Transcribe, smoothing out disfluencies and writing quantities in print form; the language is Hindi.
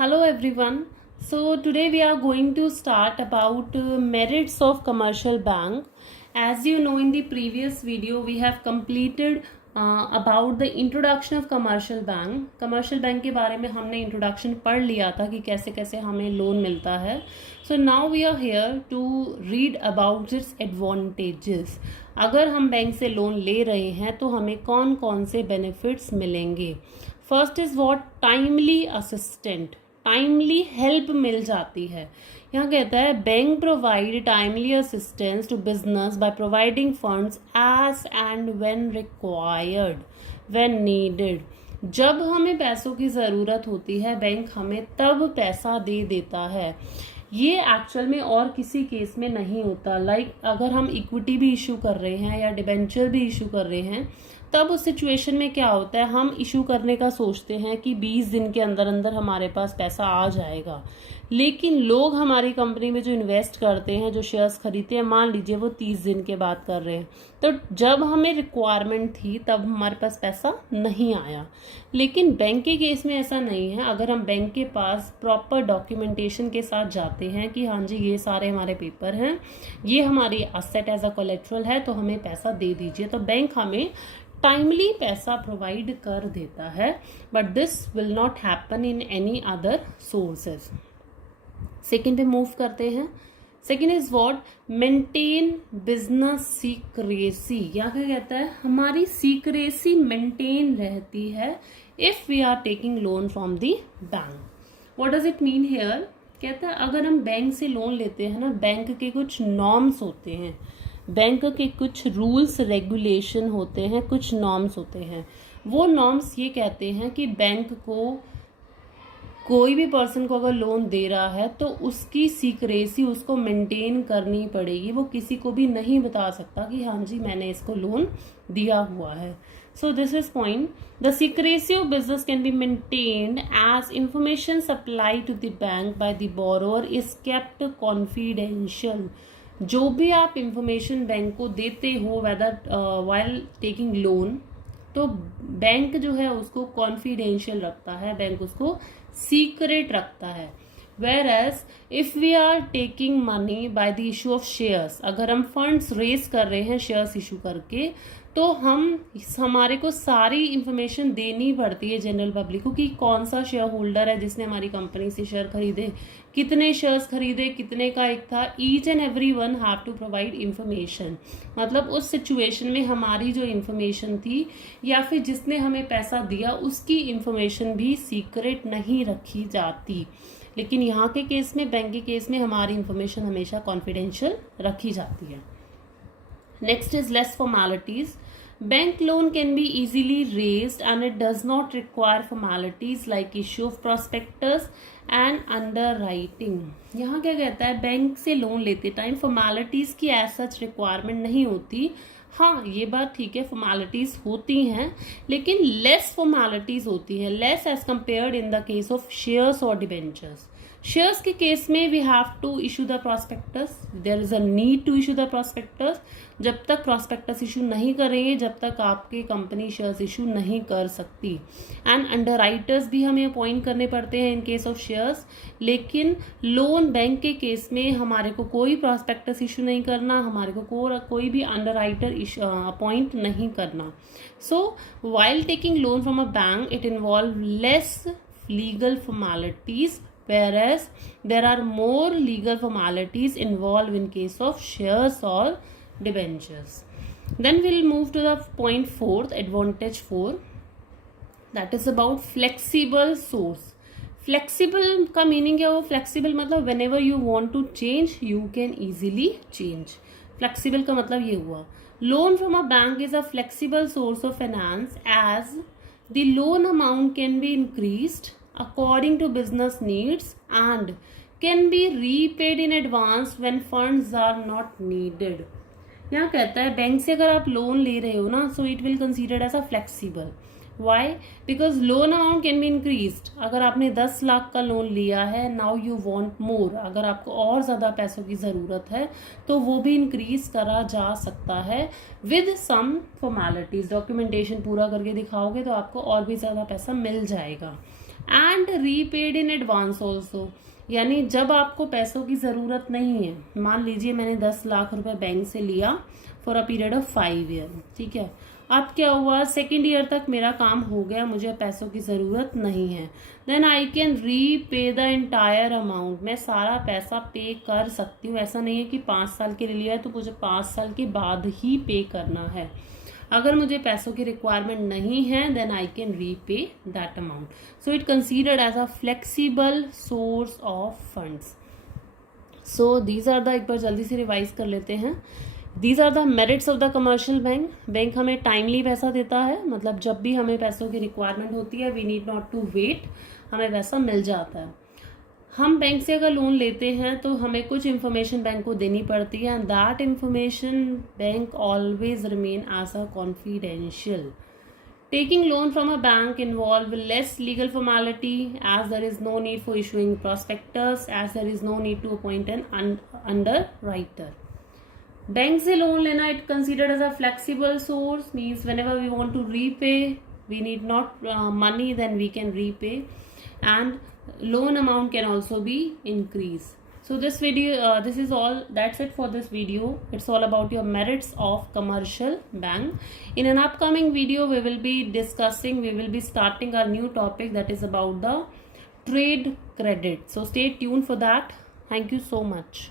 Hello everyone. So today we are going to start about merits of commercial bank. As you know, in the previous video we have completed about the introduction of commercial bank. Commercial bank के बारे में हमने introduction पढ़ लिया था कि कैसे कैसे हमें loan मिलता है. So now we are here to read about its advantages. अगर हम बैंक से लोन ले रहे हैं तो हमें कौन कौन से benefits मिलेंगे. First is what timely assistant, timely help मिल जाती है. यहाँ कहता है bank provide timely assistance to business by providing funds as and when required, when needed. जब हमें पैसों की ज़रूरत होती है बैंक हमें तब पैसा दे देता है. ये एक्चुअल में और किसी केस में नहीं होता. लाइक अगर हम इक्विटी भी इशू कर रहे हैं या डिबेंचर भी इशू कर रहे हैं तब उस सिचुएशन में क्या होता है, हम इशू करने का सोचते हैं कि 20 दिन के अंदर अंदर हमारे पास पैसा आ जाएगा. लेकिन लोग हमारी कंपनी में जो इन्वेस्ट करते हैं, जो शेयर्स खरीदते हैं, मान लीजिए वो 30 दिन के बाद कर रहे हैं, तो जब हमें रिक्वायरमेंट थी तब हमारे पास पैसा नहीं आया. लेकिन बैंक के केस में ऐसा नहीं है. अगर हम बैंक के पास प्रॉपर डॉक्यूमेंटेशन के साथ जाते हैं कि हाँ जी ये सारे हमारे पेपर हैं, ये हमारी एसेट एज अ कोलेट्रल है, तो हमें पैसा दे दीजिए, तो बैंक हमें टाइमली पैसा प्रोवाइड कर देता है. But this will not happen in any other sources. Second पे मूव करते हैं. Second is what, maintain business secrecy. यहाँ क्या कहता है, हमारी सीक्रेसी मेंटेन रहती है if we are taking loan from the bank. What does it mean here. कहता है अगर हम बैंक से लोन लेते हैं ना, बैंक के कुछ नॉर्म्स होते हैं, बैंक के कुछ रूल्स रेगुलेशन होते हैं, कुछ नॉर्म्स होते हैं. वो नॉर्म्स ये कहते हैं कि बैंक को कोई भी पर्सन को अगर लोन दे रहा है तो उसकी सीक्रेसी उसको मेंटेन करनी पड़ेगी. वो किसी को भी नहीं बता सकता कि हाँ जी मैंने इसको लोन दिया हुआ है. So this is point. The secrecy of business can be maintained as information supplied to the bank by the borrower is kept confidential. जो भी आप इंफॉर्मेशन बैंक को देते हो वेदर वाइल टेकिंग लोन, तो बैंक जो है उसको कॉन्फिडेंशियल रखता है, बैंक उसको सीक्रेट रखता है. Whereas if we are taking money by the issue of shares, अगर हम फंड्स रेज कर रहे हैं शेयर्स इशू करके, तो हमारे को सारी इंफॉर्मेशन देनी पड़ती है जनरल पब्लिक को कि कौन सा शेयर होल्डर है जिसने हमारी कंपनी से शेयर खरीदे, कितने शेयर्स खरीदे, कितने का एक था. Each and every one have to provide information. मतलब उस सिचुएशन में हमारी जो इंफॉर्मेशन थी या फिर जिसने हमें पैसा दिया उसकी इंफॉर्मेशन भी सीक्रेट नहीं रखी जाती. लेकिन यहाँ के केस में, बैंक के केस में, हमारी इंफॉर्मेशन हमेशा कॉन्फिडेंशियल रखी जाती है. Next is less formalities. Bank loan can be easily raised and it does not require formalities like issue of prospectus and under writing. यहाँ क्या कहता है, बैंक से लोन लेते टाइम फॉर्मेलिटीज की एज सच रिक्वायरमेंट नहीं होती. हाँ ये बात ठीक है, फॉर्मेलिटीज होती हैं लेकिन लेस फॉर्मेलिटीज होती है, less as compared in the case of shares और डिबेंचर्स. शेयर्स के केस में we have to issue the prospectus, there is a need to issue the prospectus. जब तक प्रॉस्पेक्टस इशू नहीं करेंगे जब तक आपकी कंपनी शेयर्स इशू नहीं कर सकती. एंड अंडरराइटर्स भी हमें अपॉइंट करने पड़ते हैं इन केस ऑफ शेयर्स. लेकिन लोन बैंक के केस में हमारे को कोई प्रॉस्पेक्टस इशू नहीं करना, हमारे को कोई भी अंडरराइटर अपॉइंट नहीं करना. So while taking loan from a bank it involve less legal formalities, whereas there are more legal formalities involved in case of shares or debentures. Then we'll move to the point 4th, advantage 4, that is about flexible source. Flexible का meaning क्या हो, flexible मतलब whenever you want to change you can easily change. Flexible का मतलब ये हुआ, loan from a bank is a flexible source of finance as the loan amount can be increased according to business needs and can be repaid in advance when funds are not needed. यहाँ कहता है बैंक से अगर आप लोन ले रहे हो ना, so it will considered as a flexible. Why? Because loan amount can be increased. अगर आपने 10 लाख का लोन लिया है, now you want more, अगर आपको और ज़्यादा पैसों की ज़रूरत है तो वो भी इंक्रीज करा जा सकता है with some formalities. डॉक्यूमेंटेशन पूरा करके दिखाओगे तो आपको और भी ज़्यादा पैसा मिल जाएगा. And repaid in advance also, यानी जब आपको पैसों की ज़रूरत नहीं है, मान लीजिए मैंने 10 लाख रुपए बैंक से लिया for a period of 5 year, ठीक है, अब क्या हुआ, सेकेंड ईयर तक मेरा काम हो गया, मुझे पैसों की ज़रूरत नहीं है, then I can repay the entire amount, मैं सारा पैसा पे कर सकती हूँ। ऐसा नहीं है कि 5 साल के लिए लिया है तो मुझे 5 साल के बाद ही पे करना है। अगर मुझे पैसों की रिक्वायरमेंट नहीं है then I can repay that amount. So it considered as a flexible source of funds. So these are the, एक बार जल्दी से रिवाइज कर लेते हैं, these are the merits of the commercial bank. Bank हमें टाइमली पैसा देता है, मतलब जब भी हमें पैसों की रिक्वायरमेंट होती है we need not to wait, हमें पैसा मिल जाता है। हम बैंक से अगर लोन लेते हैं तो हमें कुछ इन्फॉर्मेशन बैंक को देनी पड़ती है, and that information bank always remain as a confidential. Taking loan from a bank involve less legal formality as there is no need for issuing prospectus, as there is no need to appoint an underwriter. Bank से लोन लेना it considered as a flexible source, means whenever we want to repay we need not money, then we can repay, and loan amount can also be increased. So this video, this is all, that's it for this video. It's all about your merits of commercial bank. In an upcoming video we will be discussing, we will be starting our new topic that is about the trade credit. So stay tuned for that. Thank you so much.